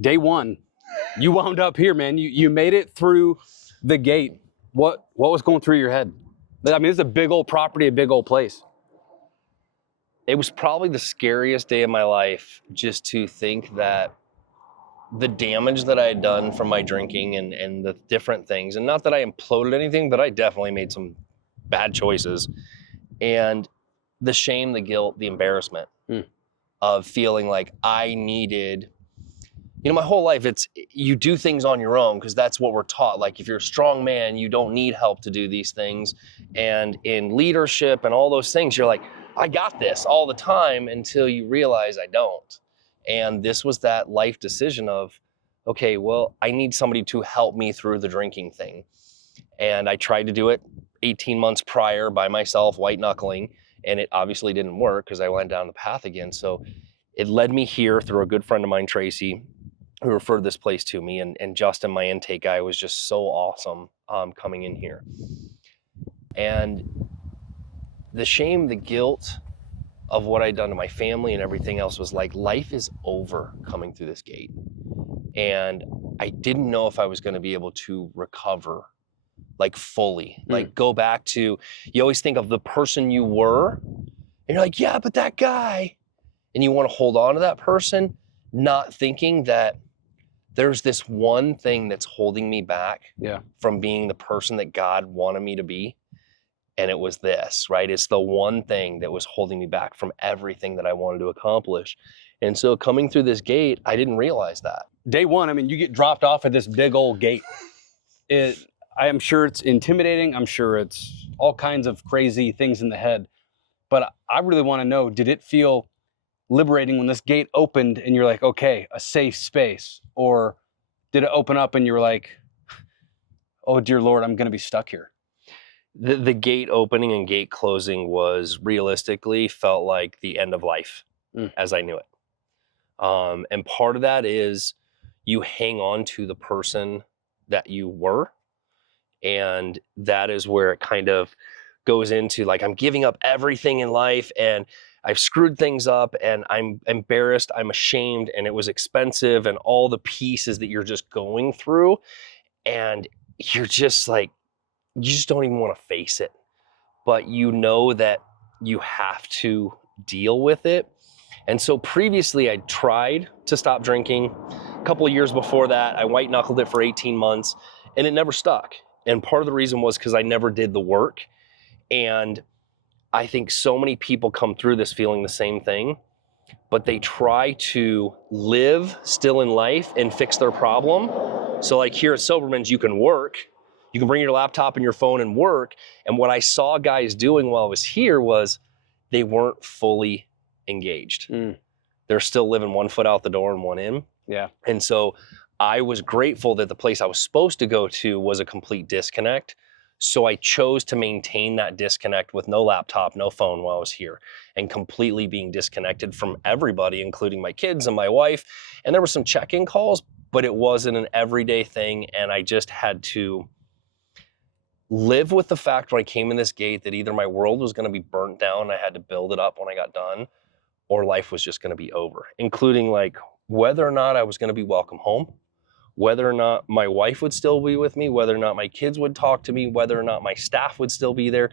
day one, you wound up here, man. You made it through the gate. What was going through your head? I mean, it's a big old property, a big old place. It was probably the scariest day of my life, just to think that the damage that I had done from my drinking and the different things, and not that I imploded anything, but I definitely made some bad choices. And the shame, the guilt, the embarrassment of feeling like I needed, my whole life, you do things on your own because that's what we're taught. Like if you're a strong man, you don't need help to do these things. And in leadership and all those things, you're like, I got this all the time, until you realize I don't. And this was that life decision of, okay, well, I need somebody to help me through the drinking thing. And I tried to do it 18 months prior by myself, white knuckling, and it obviously didn't work because I went down the path again. So it led me here through a good friend of mine, Tracy, who referred this place to me, and Justin, my intake guy, was just so awesome coming in here. And the shame, the guilt of what I'd done to my family and everything else was like, life is over coming through this gate. And I didn't know if I was going to be able to recover like fully, like go back to, you always think of the person you were, and you're like, yeah, but that guy, and you want to hold on to that person, not thinking that there's this one thing that's holding me back from being the person that God wanted me to be. And it was this, right? It's the one thing that was holding me back from everything that I wanted to accomplish. And so coming through this gate, I didn't realize that. Day one, I mean, you get dropped off at this big old gate. I am sure it's intimidating. I'm sure it's all kinds of crazy things in the head. But I really want to know, did it feel liberating when this gate opened and you're like, okay, a safe space? Or did it open up and you were like, oh, dear Lord, I'm going to be stuck here? The gate opening and gate closing was realistically felt like the end of life as I knew it. And part of that is you hang on to the person that you were. And that is where it kind of goes into like, I'm giving up everything in life and I've screwed things up and I'm embarrassed, I'm ashamed, and it was expensive, and all the pieces that you're just going through. And you're just like, you just don't even want to face it. But you know that you have to deal with it. And so previously I tried to stop drinking. A couple of years before that, I white knuckled it for 18 months and it never stuck. And part of the reason was because I never did the work. And I think so many people come through this feeling the same thing, but they try to live still in life and fix their problem. So like here at Soberman's, you can work, you can bring your laptop and your phone and work. And what I saw guys doing while I was here was they weren't fully engaged. They're still living one foot out the door and one in. Yeah. And so I was grateful that the place I was supposed to go to was a complete disconnect. So I chose to maintain that disconnect with no laptop, no phone while I was here, and completely being disconnected from everybody, including my kids and my wife. And there were some check-in calls, but it wasn't an everyday thing. And I just had to live with the fact when I came in this gate that either my world was going to be burnt down, I had to build it up when I got done, or life was just going to be over, including like whether or not I was going to be welcome home, whether or not my wife would still be with me, whether or not my kids would talk to me, whether or not my staff would still be there.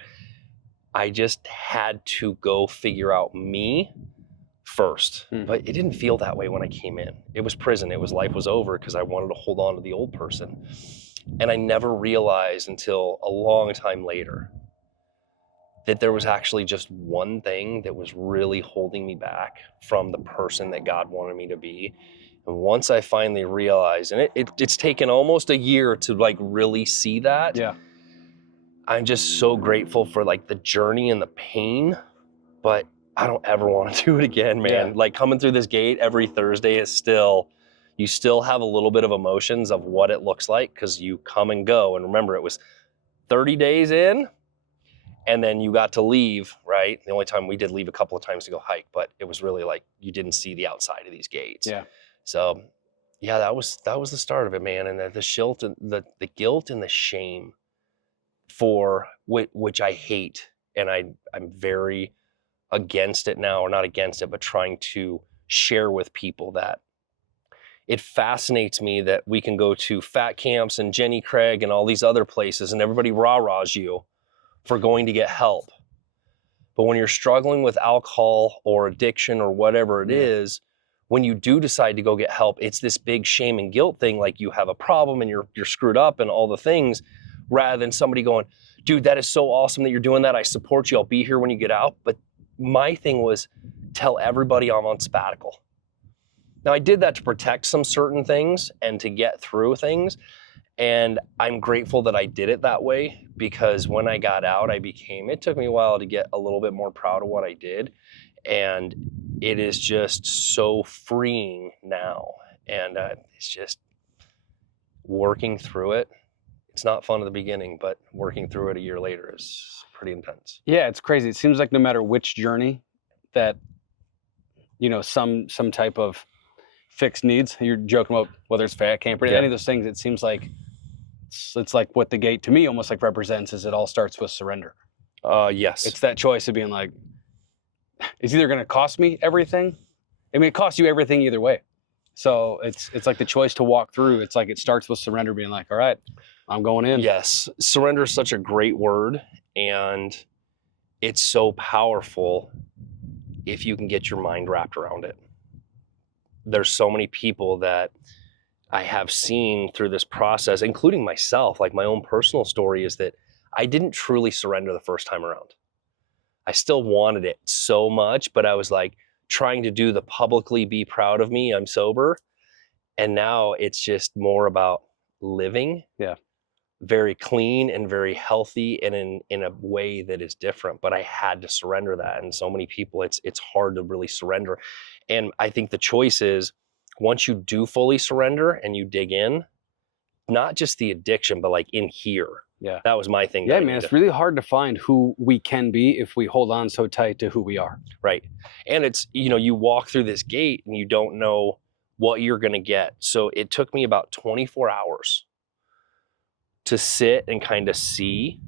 I just had to go figure out me first. But it didn't feel that way when I came in. It was prison. It was life was over because I wanted to hold on to the old person. And I never realized until a long time later that there was actually just one thing that was really holding me back from the person that God wanted me to be. And once I finally realized, and it's taken almost a year to like really see that. Yeah. I'm just so grateful for like the journey and the pain, but I don't ever want to do it again, man. Yeah. Like coming through this gate every Thursday is still, you still have a little bit of emotions of what it looks like because you come and go. And remember, it was 30 days in and then you got to leave, right? The only time we did leave a couple of times to go hike, but it was really like you didn't see the outside of these gates. Yeah. So yeah, that was the start of it, man. And the guilt and the shame for which I hate. And I'm very against it now, or not against it, but trying to share with people that it fascinates me that we can go to fat camps and Jenny Craig and all these other places and everybody rah-rahs you for going to get help. But when you're struggling with alcohol or addiction or whatever it is, when you do decide to go get help, it's this big shame and guilt thing, like you have a problem and you're screwed up and all the things, rather than somebody going, dude, that is so awesome that you're doing that. I support you. I'll be here when you get out. But my thing was tell everybody I'm on sabbatical. Now, I did that to protect some certain things and to get through things. And I'm grateful that I did it that way, because when I got out, it took me a while to get a little bit more proud of what I did. And it is just so freeing now. And it's just working through it. It's not fun at the beginning, but working through it a year later is pretty intense. Yeah, it's crazy. It seems like no matter which journey that, some type of fixed needs, you're joking about whether it's fat camp or any of those things, it seems like it's like what the gate to me almost like represents is it all starts with surrender. Yes. It's that choice of being like, it's either going to cost me everything. I mean, it costs you everything either way. So it's like the choice to walk through. It's like it starts with surrender, being like, all right, I'm going in. Yes. Surrender is such a great word, and it's so powerful if you can get your mind wrapped around it. There's so many people that I have seen through this process, including myself, like my own personal story, is that I didn't truly surrender the first time around. I still wanted it so much, but I was like trying to do the publicly be proud of me, I'm sober. And now it's just more about living. Yeah. Very clean and very healthy and in a way that is different. But I had to surrender that. And so many people, it's hard to really surrender. And I think the choice is, once you do fully surrender and you dig in, not just the addiction, but like in here. Yeah. That was my thing. Yeah, man, it's really hard to find who we can be if we hold on so tight to who we are. Right. And it's, you walk through this gate and you don't know what you're going to get. So it took me about 24 hours to sit and kind of see.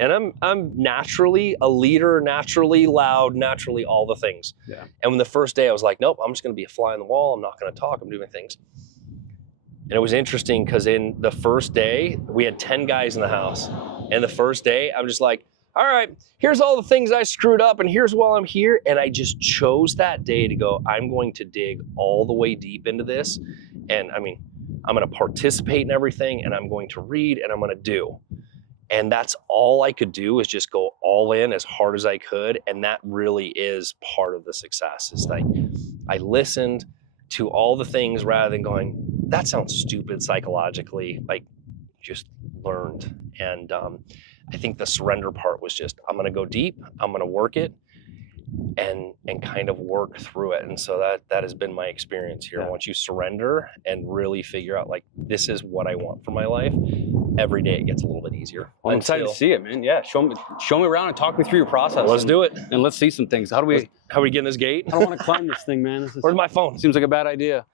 And I'm naturally a leader, naturally loud, naturally all the things. Yeah. And when the first day I was like, nope, I'm just going to be a fly on the wall. I'm not going to talk. I'm doing things. And it was interesting because in the first day, we had 10 guys in the house. And the first day, I'm just like, all right, here's all the things I screwed up and here's why I'm here. And I just chose that day to go, I'm going to dig all the way deep into this. And I mean, I'm going to participate in everything and I'm going to read and I'm going to do. And that's all I could do, is just go all in as hard as I could. And that really is part of the success. Is like, I listened to all the things rather than going, that sounds stupid psychologically, like just learned. And I think the surrender part was just, I'm going to go deep, I'm going to work it and kind of work through it. And so that has been my experience here. Yeah. Once you surrender and really figure out like, this is what I want for my life, every day it gets a little bit easier. Well, I'm excited to see it, man. Yeah, show me around and talk me through your process. Let's do it. And let's see some things. How do we get in this gate? I don't want to climb this thing, man. Where's my phone? Seems like a bad idea.